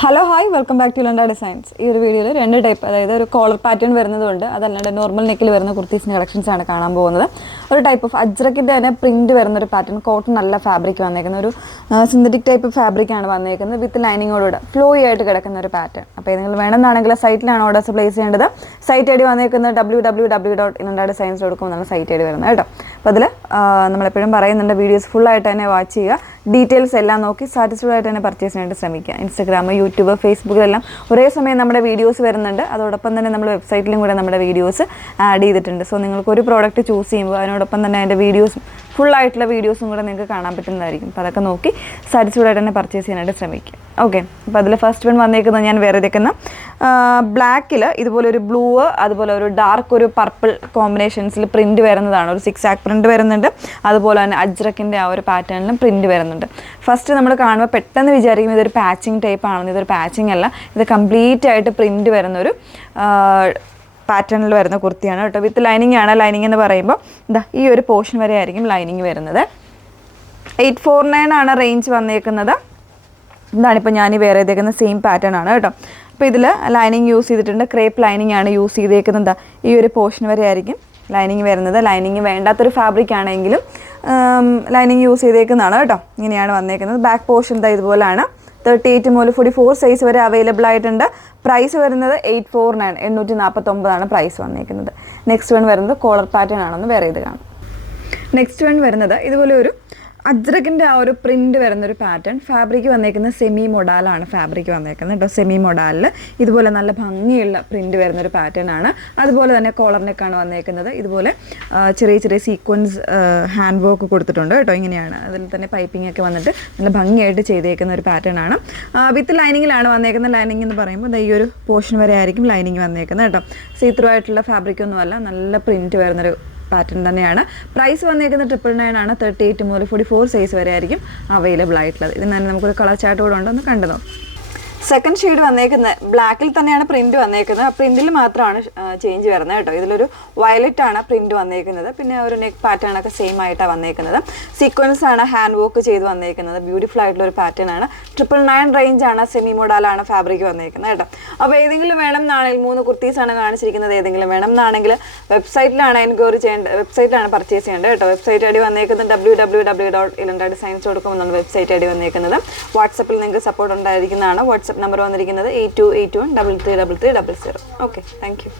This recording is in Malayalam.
Hello hi welcome back to ലണ്ട ഡിസൈൻസ്. ഈ ഒരു വീഡിയോയിൽ രണ്ട് ടൈപ്പ്, അതായത് ഒരു കോളർ പാറ്റേൺ വരുന്നതുകൊണ്ട് അതല്ലാണ്ട് നോർമൽ നെക്കിൽ വരുന്ന കുർത്തീസിൻ്റെ കളക്ഷൻസ് ആണ് കാണാൻ പോകുന്നത്. ഒരു ടൈപ്പ് ഓഫ് അജ്രക്കിൻ്റെ തന്നെ പ്രിൻറ്റ് വരുന്നൊരു പാറ്റേൺ, കോട്ടൺ നല്ല ഫാബ്രിക് വന്നേക്കുന്ന ഒരു സിന്തറ്റിക് ടൈപ്പ് ഫാബ്രിക് ആണ് വന്നേക്കുന്നത്, വിത്ത് ലൈനിങ്ങോടുകൂടെ ഫ്ലോയി ആയിട്ട് കിടക്കുന്ന ഒരു പാറ്റേൺ. അപ്പോൾ ഏതെങ്കിലും വേണമെന്നാണെങ്കിൽ സൈറ്റിലാണ് ഓർഡേഴ്സ് പ്ലേസ് ചെയ്യേണ്ടത്. സൈറ്റ് ഐ ഡി വന്നേക്കുന്നത് www.ilandadesigns.com എന്നാണ് സൈറ്റ് ഐ ഡി വരുന്നത് കേട്ടോ. അപ്പോൾ അതിൽ നമ്മളെപ്പോഴും പറയുന്നുണ്ട്, വീഡിയോസ് ഫുള്ളായിട്ട് തന്നെ വാച്ച് ചെയ്യുക, ഡീറ്റെയിൽസ് എല്ലാം നോക്കി സാറ്റിസ്ഫൈഡ് ആയിട്ട് തന്നെ പർച്ചേസ് ചെയ്യാനായിട്ട് ശ്രമിക്കുക. ഇൻസ്റ്റാഗ്രാം, യൂട്യൂബ്, ഫേസ്ബുക്കിലെല്ലാം ഒരേ സമയം നമ്മുടെ വീഡിയോസ് വരുന്നുണ്ട്. അതോടൊപ്പം തന്നെ നമ്മൾ വെബ്സൈറ്റിലും കൂടെ നമ്മുടെ വീഡിയോസ് ആഡ് ചെയ്തിട്ടുണ്ട്. സോ നിങ്ങൾക്ക് ഒരു പ്രോഡക്റ്റ് ചൂസ് ചെയ്യുമ്പോൾ അതിനോടൊപ്പം തന്നെ അതിൻ്റെ വീഡിയോസും ഫുള്ളായിട്ടുള്ള വീഡിയോസും കൂടെ നിങ്ങൾക്ക് കാണാൻ പറ്റുന്നതായിരിക്കും. അപ്പോൾ അതൊക്കെ നോക്കി സാറ്റിസ്ഫൈഡ് ആയിട്ട് തന്നെ പർച്ചേസ് ചെയ്യാനായിട്ട് ശ്രമിക്കുക. ഓക്കെ, അപ്പോൾ അതിൽ ഫസ്റ്റ് വൺ വന്നേക്കുന്നത് ഞാൻ വേറെ ഇരിക്കുന്ന ബ്ലാക്കിൽ ഇതുപോലെ ഒരു ബ്ലൂ, അതുപോലെ ഒരു ഡാർക്ക് ഒരു പർപ്പിൾ കോമ്പിനേഷൻസിൽ പ്രിൻറ്റ് വരുന്നതാണ്. ഒരു 6 ആക്ക് പ്രിൻറ്റ് വരുന്നുണ്ട്. അതുപോലെ തന്നെ അജ്രക്കിൻ്റെ ആ ഒരു പാറ്റേണിലും പ്രിൻറ്റ് വരുന്നുണ്ട്. ഫസ്റ്റ് നമ്മൾ കാണുമ്പോൾ പെട്ടെന്ന് വിചാരിക്കും ഇതൊരു പാച്ചിങ് ടൈപ്പ് ആണെന്ന്. ഇതൊരു പാച്ചിങ് അല്ല, ഇത് കംപ്ലീറ്റ് ആയിട്ട് പ്രിൻറ്റ് വരുന്നൊരു പാറ്റേണിൽ വരുന്ന കുർത്തിയാണ് കേട്ടോ. വിത്ത് ലൈനിങ് ആണ്. ലൈനിങ് എന്ന് പറയുമ്പോൾ ഇതാ ഈ ഒരു പോർഷൻ വരെ ആയിരിക്കും ലൈനിങ് വരുന്നത്. 849 ആണ് റേഞ്ച് വന്നേക്കുന്നത്. ഇതാണിപ്പോൾ ഞാൻ ഈ വേറെ ചെയ്തേക്കുന്ന സെയിം പാറ്റേൺ ആണ് കേട്ടോ. അപ്പോൾ ഇതിൽ ലൈനിങ് യൂസ് ചെയ്തിട്ടുണ്ട്. ക്രേപ്പ് ലൈനിങ് ആണ് യൂസ് ചെയ്തേക്കുന്നത്. ഈ ഒരു പോർഷൻ വരെ ആയിരിക്കും ലൈനിങ് വരുന്നത്. ലൈനിങ് വേണ്ടാത്തൊരു ഫാബ്രിക് ആണെങ്കിലും ലൈനിങ് യൂസ് ചെയ്തേക്കുന്നതാണ് കേട്ടോ. ഇങ്ങനെയാണ് വന്നേക്കുന്നത്. ബാക്ക് പോർഷൻ ഇതാ ഇതുപോലെയാണ്. 38 മുതൽ 44 സൈസ് വരെ അവൈലബിൾ ആയിട്ടുണ്ട്. പ്രൈസ് വരുന്നത് 849, 849 പ്രൈസ് വന്നേക്കുന്നത്. നെക്സ്റ്റ് വൺ വരുന്നത് കോളർ പാറ്റേൺ ആണെന്ന് വേറെ ഇത് കാണും. നെക്സ്റ്റ് വൺ വരുന്നത് ഇതുപോലെ ഒരു അജ്രക്കിൻ്റെ ആ ഒരു പ്രിൻറ്റ് വരുന്നൊരു പാറ്റേൺ. ഫാബ്രിക് വന്നേക്കുന്നത് സെമി മൊഡാലാണ് ഫാബ്രിക് വന്നേക്കുന്നത് കേട്ടോ. സെമി മൊഡാലിൽ ഇതുപോലെ നല്ല ഭംഗിയുള്ള പ്രിൻറ്റ് വരുന്നൊരു പാറ്റേൺ ആണ്. അതുപോലെ തന്നെ കോളർ നെക്കാണ് വന്നേക്കുന്നത്. ഇതുപോലെ ചെറിയ ചെറിയ സീക്വൻസ് ഹാൻഡ് വർക്ക് കൊടുത്തിട്ടുണ്ട് കേട്ടോ. ഇങ്ങനെയാണ്. അതിൽ തന്നെ പൈപ്പിംഗ് ഒക്കെ വന്നിട്ട് നല്ല ഭംഗിയായിട്ട് ചെയ്തേക്കുന്ന ഒരു പാറ്റേൺ ആണ്. വിത്ത് ലൈനിങ്ങിലാണ് വന്നേക്കുന്നത്. ലൈനിങ് എന്ന് പറയുമ്പോൾ ഈ ഒരു പോർഷൻ വരെ ആയിരിക്കും ലൈനിങ് വന്നേക്കുന്നത് കേട്ടോ. സീത്രൂ ആയിട്ടുള്ള ഫാബ്രിക്കൊന്നുമല്ല, നല്ല പ്രിൻറ്റ് വരുന്നൊരു പാറ്റേൺ തന്നെയാണ്. പ്രൈസ് വന്നേക്കുന്നത് 999 ആണ്. 38 മുതൽ 44 സൈസ് വരെ ആയിരിക്കും അവൈലബിൾ ആയിട്ടുള്ളത്. ഇതിന് തന്നെ നമുക്കൊരു കളർ ചാർട്ട് കൂടെ ഉണ്ടോ എന്ന് കണ്ടു നോക്കാം. സെക്കൻഡ് ഷെയ്ഡ് വന്നേക്കുന്നത് ബ്ലാക്കിൽ തന്നെയാണ് പ്രിൻറ്റ് വന്നേക്കുന്നത്. ആ പ്രിൻറ്റിൽ മാത്രമാണ് ചേഞ്ച് വരുന്നത് കേട്ടോ. ഇതിലൊരു വയലറ്റ് ആണ് പ്രിൻറ്റ് വന്നേക്കുന്നത്. പിന്നെ ഒരു നെക്ക് പാറ്റേൺ ഒക്കെ സെയിം ആയിട്ടാണ് വന്നേക്കുന്നത്. സീക്വൻസ് ആണ് ഹാൻഡ് വർക്ക് ചെയ്ത് വന്നേക്കുന്നത്. ബ്യൂട്ടിഫുൾ ആയിട്ടുള്ള ഒരു പാറ്റേൺ ആണ്. 999 റേഞ്ച് ആണ്. സെമി മോഡലാണ് ഫാബ്രിക് വന്നേക്കുന്നത് കേട്ടോ. അപ്പോൾ ഏതെങ്കിലും വേണം എന്നാണെങ്കിൽ 3 കുർത്തീസാണ് കാണിച്ചിരിക്കുന്നത്. ഏതെങ്കിലും വേണം എന്നാണെങ്കിൽ വെബ്സൈറ്റിലാണ് എൻക്വയറി ചെയ്യേണ്ടത്, വെബ്സൈറ്റിലാണ് പർച്ചേസ് ചെയ്യേണ്ടത് കേട്ടോ. വെബ്സൈറ്റ് ഐ ഡി വന്നേക്കുന്നത് www.ilandadesigns.com എന്നാണ് വെബ്സൈറ്റ് ഐ ഡി വന്നേക്കുന്നത്. വാട്സപ്പിൽ നിങ്ങൾക്ക് സപ്പോർട്ട് ഉണ്ടായിരിക്കുന്നതാണ്. വാട്സപ്പ് നമ്പർ വന്നിരിക്കുന്നത് 8281333300. Okay, thank you.